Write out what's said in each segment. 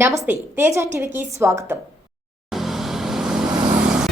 నమస్తే, తేజ టీవీకి స్వాగతం.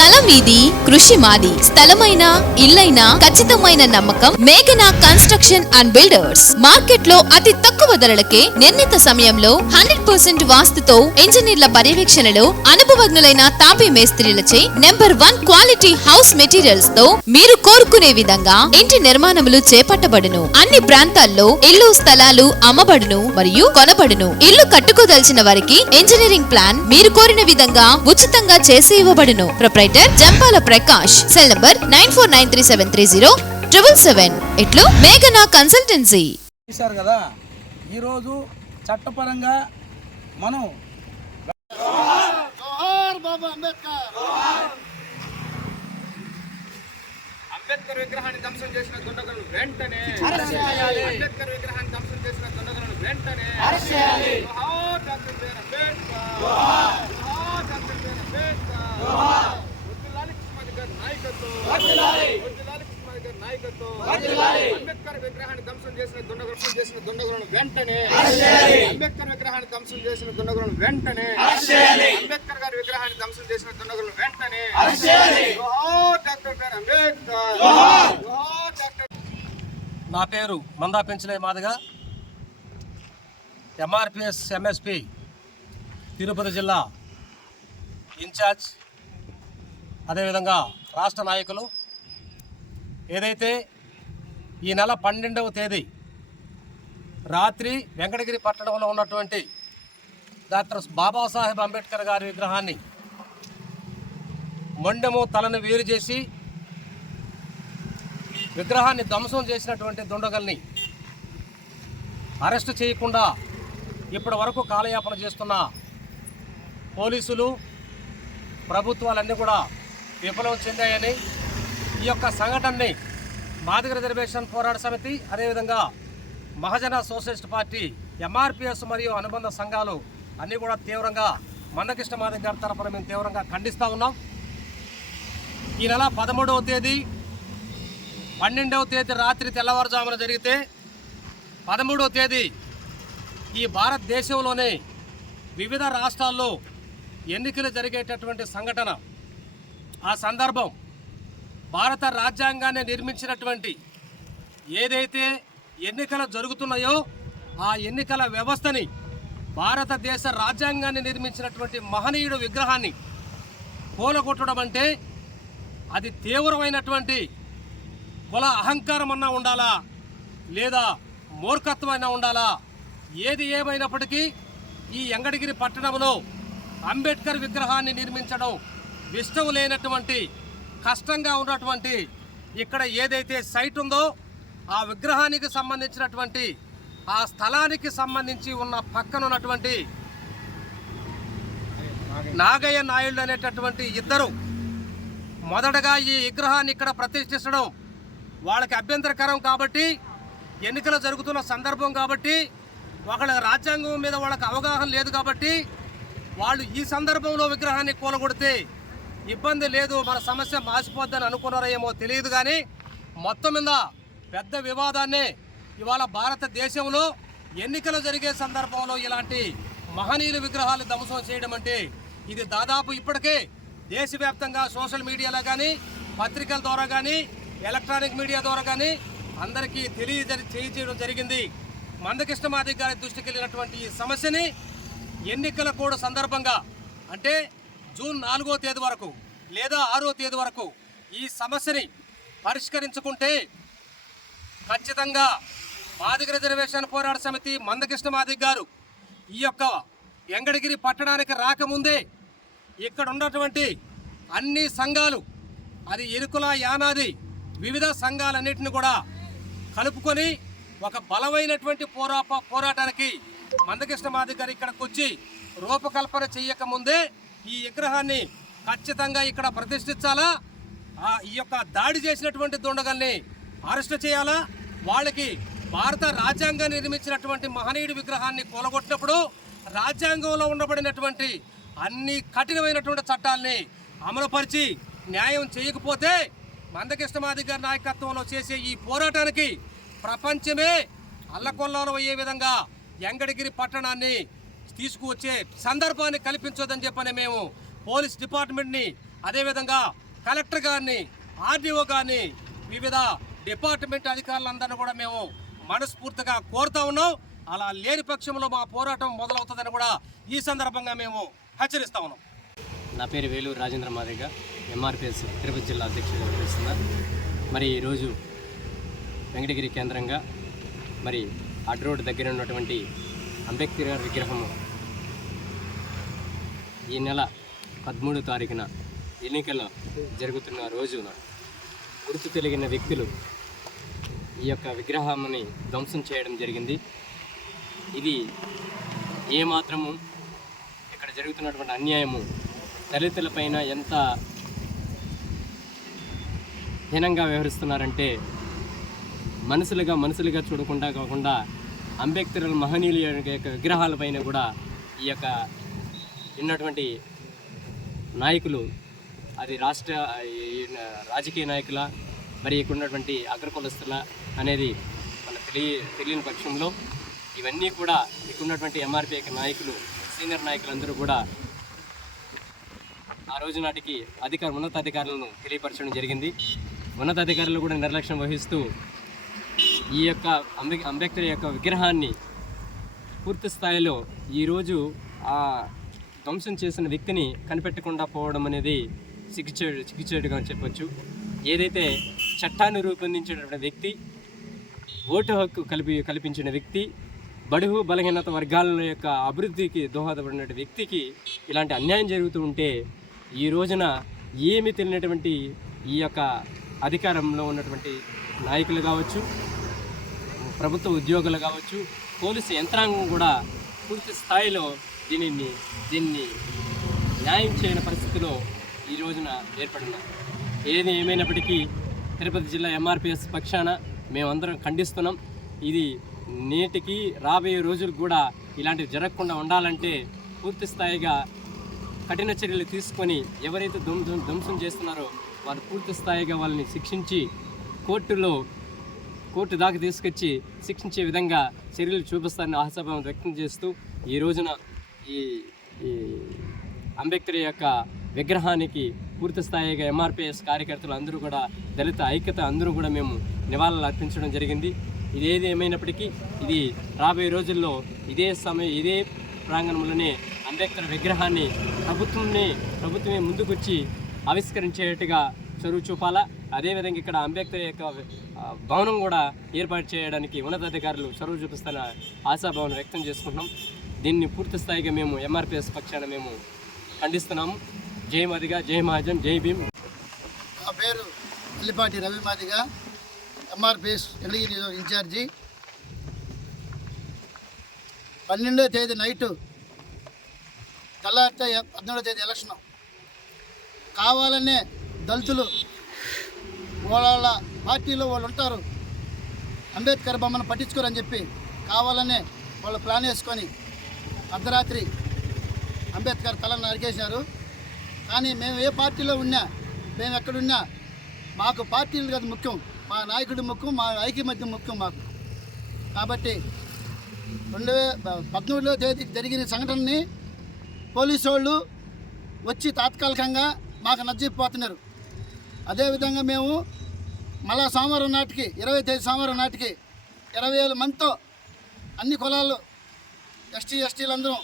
కలం మీది, కృషి మాది. స్థలమైన, ఇల్లైనా ఖచ్చితమైన నమ్మకం మేఘనా కన్స్ట్రక్షన్ అండ్ బిల్డర్స్. మార్కెట్ లో అతి తక్కువ ధరలకే నిర్ణీత సమయంలో 100% వాస్తుతో ఇంజనీర్ల పర్యవేక్షణలో అనుభవజ్ఞులైన తాపీ మేస్త్రీలచే నెంబర్ 1 క్వాలిటీ హౌస్ మెటీరియల్స్ తో మీరు కోరుకునే విధంగా ఇంటి నిర్మాణములు చేపట్టబడును. అన్ని ప్రాంతాల్లో ఇల్లు స్థలాలు అమ్మబడును మరియు కొనబడును. ఇల్లు కట్టుకోదలిచిన వారికి ఇంజనీరింగ్ ప్లాన్ మీరు కోరిన విధంగా ఉచితంగా చేసి ఇవ్వబడును. Proprietor Jampala Prakash. Cell number 9493307777. ఇట్లు మేఘనా కన్సల్టెన్సీ. చూశారు కదా, ఈరోజు చట్టపరంగా మనం అంబేద్కర్ విగ్రహాన్ని ధ్వంసం చేసిన దుండగులను వెంటనే అంబేద్కర్ విగ్రహాన్ని ధ్వంసం చేసిన దుండగులను వెంటనే జోహార్ డాక్టర్ బిఆర్ అంబేద్కర్, జోహార్ డాక్టర్ బిఆర్ అంబేద్కర్. వద్దులాలి కృష్ణమాదిగారి నాయకత్వం, వద్దులాలి కృష్ణమాదిగారి నాయకత్వం. అంబేద్కర్ విగ్రహాన్ని ధ్వంసం చేసిన దుండగులను వెంటనే అంబేద్కర్ విగ్రహాన్ని ధ్వంసం చేసిన దుండగులను వెంటనే అంబేద్కర్ గారి విగ్రహాన్ని ధ్వంసం చేసిన దుండగులను వెంటనే జోహార్ డాక్టర్ బిఆర్ అంబేద్కర్, జోహార్ డాక్టర్. నా పేరు మందా పెంచలే మాదిగా, ఎంఆర్పిఎస్ ఎంఎస్పి తిరుపతి జిల్లా ఇన్ఛార్జ్, అదేవిధంగా రాష్ట్ర నాయకులు. ఏదైతే ఈ నెల 12వ తేదీ రాత్రి వెంకటగిరి పట్టణంలో ఉన్నటువంటి డాక్టర్ బాబాసాహెబ్ అంబేద్కర్ గారి విగ్రహాన్ని మొండెము తలను వేరు చేసి విగ్రహాన్ని ధ్వంసం చేసినటువంటి దుండగల్ని అరెస్టు చేయకుండా ఇప్పటి వరకు కాలయాపన చేస్తున్న పోలీసులు ప్రభుత్వాలన్నీ కూడా విఫలం చెందాయని, ఈ యొక్క సంఘటనని మాదిగ రిజర్వేషన్ పోరాట సమితి, అదేవిధంగా మహాజన సోషలిస్ట్ పార్టీ, ఎంఆర్పిఎస్ మరియు అనుబంధ సంఘాలు అన్నీ కూడా తీవ్రంగా మందకృష్ణ మాదిగ గారి తరఫున మేము తీవ్రంగా ఖండిస్తూ ఉన్నాం. ఈ నెల 13వ తేదీ 12వ తేదీ రాత్రి తెల్లవారుజామున జరిగితే 13వ తేదీ ఈ భారతదేశంలోనే వివిధ రాష్ట్రాల్లో ఎన్నికలు జరిగేటటువంటి సంఘటన. ఆ సందర్భం భారత రాజ్యాంగాన్ని నిర్మించినటువంటి ఏదైతే ఎన్నికలు జరుగుతున్నాయో ఆ ఎన్నికల వ్యవస్థని, భారతదేశ రాజ్యాంగాన్ని నిర్మించినటువంటి మహనీయుడు విగ్రహాన్ని కూలగొట్టడం అంటే అది తీవ్రమైనటువంటి కుల అహంకారం అన్నా ఉండాలా, లేదా మూర్ఖత్వం అయినా ఉండాలా. ఏది ఏమైనప్పటికీ ఈ వెంకటగిరి పట్టణంలో అంబేద్కర్ విగ్రహాన్ని నిర్మించడం ఇష్టం లేనటువంటి, కష్టంగా ఉన్నటువంటి ఇక్కడ ఏదైతే సైట్ ఉందో ఆ విగ్రహానికి సంబంధించినటువంటి ఆ స్థలానికి సంబంధించి ఉన్న పక్కన ఉన్నటువంటి నాగయ్య నాయుడు అనేటటువంటి ఇద్దరు మొదటగా ఈ విగ్రహాన్ని ఇక్కడ ప్రతిష్ఠించడం వాళ్ళకి అభ్యంతరకరం. కాబట్టి ఎన్నికలు జరుగుతున్న సందర్భం కాబట్టి, వాళ్ళ రాజ్యాంగం మీద వాళ్ళకి అవగాహన లేదు కాబట్టి వాళ్ళు ఈ సందర్భంలో విగ్రహాన్ని కూలగొడితే ఇబ్బంది లేదు, మన సమస్య మాసిపోద్దని అనుకున్నారో ఏమో తెలియదు. కానీ మొత్తం మీద పెద్ద వివాదాన్ని ఇవాళ భారతదేశంలో ఎన్నికలు జరిగే సందర్భంలో ఇలాంటి మహనీయుల విగ్రహాలు ధ్వంసం చేయడం అంటే ఇది దాదాపు ఇప్పటికే దేశవ్యాప్తంగా సోషల్ మీడియాలో కానీ, పత్రికల ద్వారా కానీ, ఎలక్ట్రానిక్ మీడియా ద్వారా కానీ అందరికీ తెలియజేయడం జరిగింది. మందకృష్ణ మాదిగ గారి దృష్టికి వెళ్ళినటువంటి ఈ సమస్యని ఎన్నికల కోడ్ సందర్భంగా అంటే జూన్ 4వ తేదీ వరకు లేదా 6వ తేదీ వరకు ఈ సమస్యని పరిష్కరించుకుంటే ఖచ్చితంగా మాదిగ రిజర్వేషన్ పోరాట సమితి మందకృష్ణ మాదిగ గారు ఈ యొక్క వెంకటగిరి పట్టణానికి రాకముందే ఇక్కడ ఉన్నటువంటి అన్ని సంఘాలు, అది ఇరుకుల యానాది వివిధ సంఘాలన్నింటిని కూడా కలుపుకొని ఒక బలమైనటువంటి పోరాటానికి మందకృష్ణ మాదిగ గారు ఇక్కడికి వచ్చి రూపకల్పన చేయకముందే ఈ విగ్రహాన్ని ఖచ్చితంగా ఇక్కడ ప్రతిష్ఠించాలా, ఈ యొక్క దాడి చేసినటువంటి దుండగల్ని అరెస్ట్ చేయాలా, వాళ్ళకి భారత రాజ్యాంగాన్ని నిర్మించినటువంటి మహనీయుడి విగ్రహాన్ని కూలగొట్టినప్పుడు రాజ్యాంగంలో ఉండబడినటువంటి అన్ని కఠినమైనటువంటి చట్టాలని అమలుపరిచి న్యాయం చేయకపోతే మందకృష్ణ మాదిగ గారి నాయకత్వంలో చేసే ఈ పోరాటానికి ప్రపంచమే అల్లకొల్లాలం అయ్యే విధంగా వెంకటగిరి పట్టణాన్ని తీసుకువచ్చే సందర్భాన్ని కల్పించొద్దని చెప్పని మేము పోలీస్ డిపార్ట్మెంట్ని, అదేవిధంగా కలెక్టర్ గారిని, ఆర్డీఓ గారిని, వివిధ డిపార్ట్మెంట్ అధికారులందరినీ కూడా మేము మనస్ఫూర్తిగా కోరుతా ఉన్నాం. అలా లేని పక్షంలో మా పోరాటం మొదలవుతుందని కూడా ఈ సందర్భంగా మేము హెచ్చరిస్తా ఉన్నాం. నా పేరు వేలూరు రాజేంద్ర మాదిగ, ఎంఆర్పిఎస్ తిరుపతి జిల్లా అధ్యక్షుడిగా వ్యవహరిస్తున్నా. మరి ఈరోజు వెంకటగిరి కేంద్రంగా మరి అడ్ రోడ్ దగ్గర ఉన్నటువంటి అంబేద్కర్ గారి విగ్రహము ఈ నెల 13వ తారీఖున ఎన్నికలు జరుగుతున్న రోజున గుర్తు తెలిగిన వ్యక్తులు ఈ యొక్క విగ్రహాన్ని ధ్వంసం చేయడం జరిగింది. ఇది ఏమాత్రము ఇక్కడ జరుగుతున్నటువంటి అన్యాయము దళితులపైన ఎంత హీనంగా వ్యవహరిస్తున్నారంటే మనుషులుగా చూడకుండా కాకుండా అంబేద్కర్ మహనీయుల యొక్క విగ్రహాలపైన కూడా ఈ యొక్క ఉన్నటువంటి నాయకులు, అది రాజకీయ నాయకుల, మరి ఇక్కడ ఉన్నటువంటి అగ్రకులస్తుల అనేది మన తెలియని పక్షంలో ఇవన్నీ కూడా ఇక్కడ ఉన్నటువంటి ఎంఆర్పీ నాయకులు, సీనియర్ నాయకులందరూ కూడా ఆ రోజు నాటికి ఉన్నతాధికారులను తెలియపరచడం జరిగింది. ఉన్నతాధికారులు కూడా నిర్లక్ష్యం వహిస్తూ ఈ యొక్క అంబేద్కర్ యొక్క విగ్రహాన్ని పూర్తి స్థాయిలో ఈరోజు ఆ ధ్వంసం చేసిన వ్యక్తిని కనిపెట్టకుండా పోవడం అనేది సిగ్గుచేటుగా చెప్పొచ్చు. ఏదైతే చట్టాన్ని రూపొందించినటువంటి వ్యక్తి, ఓటు హక్కు కల్పించిన వ్యక్తి, బడుగు బలహీనత వర్గాల యొక్క అభివృద్ధికి దోహదపడిన వ్యక్తికి ఇలాంటి అన్యాయం జరుగుతూ ఉంటే ఈ రోజున ఏమి తెలియనటువంటి ఈ యొక్క అధికారంలో ఉన్నటువంటి నాయకులు కావచ్చు, ప్రభుత్వ ఉద్యోగులు కావచ్చు, పోలీసు యంత్రాంగం కూడా పూర్తి స్థాయిలో దీన్ని న్యాయం చేయని పరిస్థితిలో ఈ రోజున ఏర్పడిన. ఏది ఏమైనప్పటికీ తిరుపతి జిల్లా ఎంఆర్పిఎస్ పక్షాన మేమందరం ఖండిస్తున్నాం. ఇది నేటికి రాబోయే రోజులకు కూడా ఇలాంటివి జరగకుండా ఉండాలంటే పూర్తి స్థాయిగా కఠిన చర్యలు తీసుకొని ఎవరైతే ధ్వంసం చేస్తున్నారో వారు పూర్తి స్థాయిగా వాళ్ళని శిక్షించి కోర్టు దాకా తీసుకొచ్చి శిక్షించే విధంగా చర్యలు చూపిస్తారని ఆశాభావం వ్యక్తం చేస్తూ ఈ రోజున ఈ అంబేద్కర్ యొక్క విగ్రహానికి పూర్తి స్థాయిగా ఎంఆర్పిఎస్ కార్యకర్తలు అందరూ కూడా, దళిత ఐక్యత అందరూ కూడా మేము నివాళులు అర్పించడం జరిగింది. ఇదేది ఏమైనప్పటికీ ఇది రాబోయే రోజుల్లో ఇదే ప్రాంగణంలోనే అంబేద్కర్ విగ్రహాన్ని ప్రభుత్వమే ముందుకొచ్చి ఆవిష్కరించేట్టుగా చొరవ చూపాలా. అదేవిధంగా ఇక్కడ అంబేద్కర్ యొక్క భవనం కూడా ఏర్పాటు చేయడానికి ఉన్నతాధికారులు చొరవ చూపిస్తున్న ఆశాభావం వ్యక్తం చేసుకుంటున్నాం. దీన్ని పూర్తి స్థాయిగా మేము ఎంఆర్పిఎస్ పక్షాన మేము ఖండిస్తున్నాము. జై మాదిగ, జై మహాజన్, జై భీమ్. నా పేరు అల్లిపాటి రవి మాదిగ, ఎంఆర్పిఎస్ వెంకటగిరి ఇన్ఛార్జి. 12వ తేదీ నైటు తెల్లారితే 17వ తేదీ ఎలక్షన్. కావాలనే దళితులు వాళ్ళ పార్టీలో వాళ్ళు ఉంటారు, అంబేద్కర్ బొమ్మను పట్టించుకోరని చెప్పి కావాలనే వాళ్ళు ప్లాన్ వేసుకొని అర్ధరాత్రి అంబేద్కర్ తలను నరికేశారు. కానీ మేము ఏ పార్టీలో ఉన్నా, మేము ఎక్కడున్నా మాకు పార్టీలు కాదు ముఖ్యం, మా నాయకుడి ముఖ్యం, మా ఐక్యమత్యం ముఖ్యం మాకు. కాబట్టి 2017వ తేదీ జరిగిన సంఘటనని పోలీసు వాళ్ళు వచ్చి తాత్కాలికంగా మాకు నచ్చకపోతున్నారు. అదేవిధంగా మేము మళ్ళా సోమవారం నాటికి 20వ తేదీ సోమవారం నాటికి 20,000 మందితో అన్ని కులాలు ఎస్టీలందరూ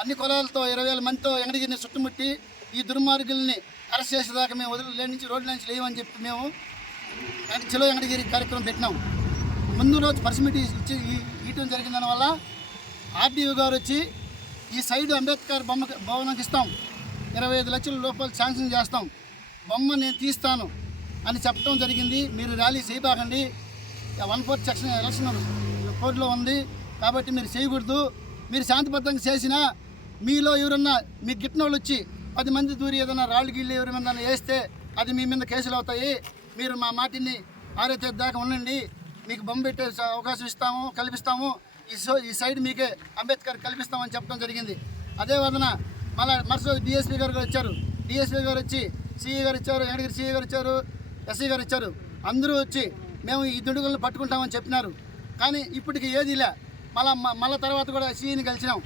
అన్ని కులాలతో 20,000 మందితో వెంకటగిరిని చుట్టుముట్టి ఈ దుర్మార్గుల్ని అరెస్ట్ చేసేదాకా మేము రోడ్ల నుంచి లేవని చెప్పి మేము చలో వెంకటగిరి కార్యక్రమం పెట్టినాం. ముందు రోజు ప్రెస్ మీట్ ఇవ్వడం జరిగిన దానివల్ల ఆర్డీఓ గారు వచ్చి ఈ సైడ్ అంబేద్కర్ భవనానికి ఇస్తాం, 25 లక్షల రూపాయలు శాంక్షన్ చేస్తాం, బొమ్మ నేను తీస్తాను అని చెప్పడం జరిగింది. మీరు ర్యాలీ చేయబాకండి, 1/4 సెక్షన్ ఎలక్షన్ కోడ్లో ఉంది కాబట్టి మీరు చేయకూడదు. మీరు శాంతిబద్ధంగా చేసినా మీలో ఎవరన్నా మీకు గిట్టిన వాళ్ళు వచ్చి 10 మంది దూరి ఏదైనా రాళ్ళు గిళ్ళు ఎవరైనా వేస్తే అది మీ మీద కేసులు అవుతాయి. మీరు మా మాటిని 6వ తేదీ దాకా ఉండండి, మీకు బొమ్మ పెట్టే అవకాశం కల్పిస్తాము, ఈ సైడ్ మీకే అంబేద్కర్ కల్పిస్తామని చెప్పడం జరిగింది. అదే వదన మళ్ళీ మరుసటి డిఎస్పీ గారు వచ్చారు. డిఎస్పీ గారు వచ్చి సిఈ గారు ఇచ్చారు, వెంకటగిరి సిఈ గారు ఇచ్చారు, ఎస్సీ గారు ఇచ్చారు. అందరూ వచ్చి మేము ఈ దుండుగులను పట్టుకుంటామని చెప్పినారు. కానీ ఇప్పటికి ఏది లే. మళ్ళీ తర్వాత కూడా సిఈని కలిసినాం.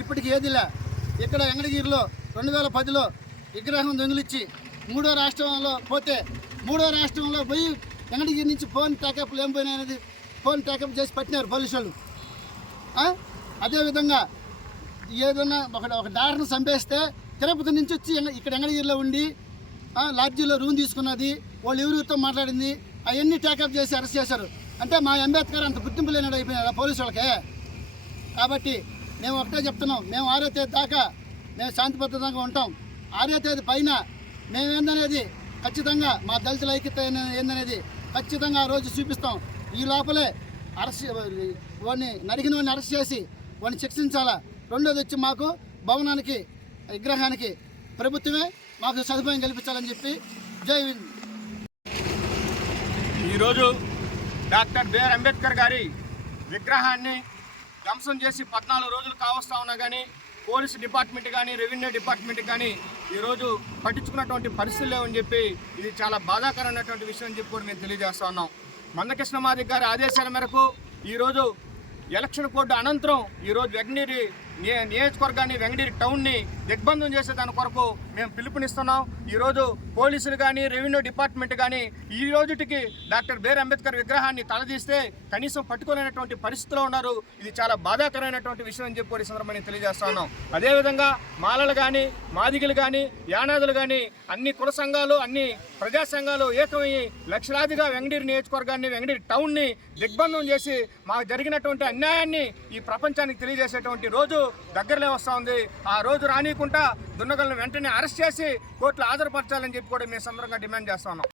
ఇప్పటికి ఏదిలే. ఇక్కడ వెంకటగిరిలో 2010లో విగ్రహం దొంగిలిచ్చి మూడో రాష్ట్రంలో పోయి వెంకటగిరి నుంచి ఫోన్ ట్యాకప్లు ఏం పోయినాయి అనేది ఫోన్ ట్యాకప్ చేసి పట్టినారు పోలీసు వాళ్ళు. అదేవిధంగా ఏదన్నా ఒక డాక్టర్ని చంపేస్తే తిరుపతి నుంచి వచ్చి ఇక్కడ వెంకటగిరిలో ఉండి లాడ్జీలో రూమ్ తీసుకున్నది, వాళ్ళు ఎవరితో మాట్లాడింది అవన్నీ ట్యాకప్ చేసి అరెస్ట్ చేశారు. అంటే మా అంబేద్కర్ అంత గుర్తింపు లేనాడు అయిపోయినాడు పోలీసు వాళ్ళకే. కాబట్టి మేము ఒకటే చెప్తున్నాం, మేము 6వ తేదీ దాకా మేము శాంతి భద్రతంగా ఉంటాం. 6వ తేదీ పైన మేమేందనేది ఖచ్చితంగా మా దళితుల ఐక్యత ఏందనేది ఖచ్చితంగా ఆ రోజు చూపిస్తాం. ఈ లోపలే అరెస్ట్ వాడిని నరికిన వాడిని అరెస్ట్ చేసి వాడిని శిక్షించాలా. రెండోది వచ్చి మాకు భవనానికి విగ్రహానికి ప్రభుత్వమే మాకు సదుపాయం కల్పించాలని చెప్పి జై హింద్. ఈరోజు డాక్టర్ బిఆర్ అంబేద్కర్ గారి విగ్రహాన్ని ధ్వంసం చేసి 14 రోజులు కావస్తా ఉన్నా కానీ పోలీసు డిపార్ట్మెంట్ కానీ రెవెన్యూ డిపార్ట్మెంట్ కానీ ఈరోజు పట్టించుకున్నటువంటి పరిస్థితులు లేవని చెప్పి ఇది చాలా బాధాకరమైనటువంటి విషయం అని చెప్పి కూడా మేము తెలియజేస్తా ఉన్నాం. మందకృష్ణ మాదిగ గారి ఆదేశాల మేరకు ఈరోజు ఎలక్షన్ కోడ్ అనంతరం ఈరోజు వెంకటగిరి నియోజకవర్గాన్ని వెంకటగిరి టౌన్ని దిగ్బంధం చేసే దాని కొరకు మేము పిలుపునిస్తున్నాం. ఈరోజు పోలీసులు కానీ రెవెన్యూ డిపార్ట్మెంట్ కానీ ఈ రోజుటికి డాక్టర్ బిఆర్ అంబేద్కర్ విగ్రహాన్ని తలదీస్తే కనీసం పట్టుకోలేనటువంటి పరిస్థితిలో ఉన్నారు. ఇది చాలా బాధాకరమైనటువంటి విషయం అని చెప్పి సందర్భంగా తెలియజేస్తా ఉన్నాం. అదేవిధంగా మాలలు కానీ మాదిగలు కానీ యానాదులు కానీ అన్ని కుల సంఘాలు అన్ని ప్రజా సంఘాలు ఏకమయ్యి లక్షలాదిగా వెంకటగిరి నియోజకవర్గాన్ని వెంకటగిరి టౌన్ని దిగ్బంధం చేసి మాకు జరిగినటువంటి అన్యాయాన్ని ఈ ప్రపంచానికి తెలియజేసేటువంటి రోజు దగ్గరలో వస్తూ ఉంది. ఆ రోజు రానియకుండా దున్నగలను వెంటనే అరెస్ట్ చేసి కోర్టులో హాజరుపరచాలని చెప్పి కూడా మేము సందర్భంగా డిమాండ్ చేస్తా ఉన్నాం.